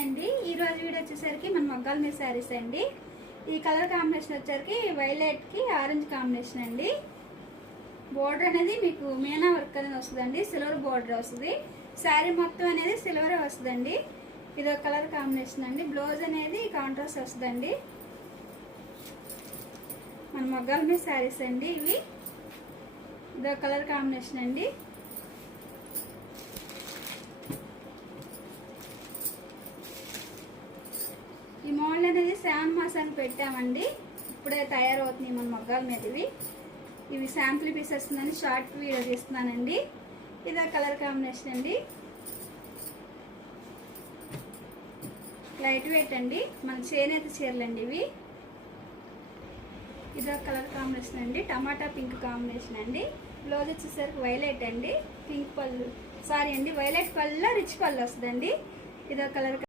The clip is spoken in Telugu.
హాయ్ అండి, ఈ రోజు వీడియో వచ్చేసరికి మన మగ్గాల మీద శారీస్ అండి. ఈ కలర్ కాంబినేషన్ వచ్చేసరికి వైలెట్ కి ఆరెంజ్ కాంబినేషన్ అండి. బోర్డర్ అనేది మీకు మీనా వర్క్ అనేది వస్తుందండి, సిల్వర్ బోర్డర్ వస్తుంది. శారీ మొత్తం అనేది సిల్వరే వస్తుందండి. ఇది ఒక కలర్ కాంబినేషన్ అండి. బ్లౌజ్ అనేది కాంట్రాస్ట్ వస్తుందండి. మన మగ్గాల మీద శారీస్ అండి ఇవి. ఇది ఒక కలర్ కాంబినేషన్ అండి. ఈ మోడల్ అనేది శ్రావణ మాసానికి పెట్టామండి. ఇప్పుడే తయారవుతున్నాయి మన మగ్గాల మీద ఇవి శాంపుల్ పీసెస్ ఉందని షార్ట్ వీడియో తీస్తున్నానండి. ఇదే కలర్ కాంబినేషన్ అండి. లైట్ వెయిట్ అండి, మన చేనేత చీరలు అండి ఇవి. ఇదే కలర్ కాంబినేషన్ అండి, టమాటా పింక్ కాంబినేషన్ అండి. బ్లౌజ్ వచ్చేసరికి వైలెట్ అండి, పింక్ పళ్ళు సారీ అండి, వైలెట్ పళ్ళలో రిచ్ పళ్ళు వస్తుందండి. ఇదో కలర్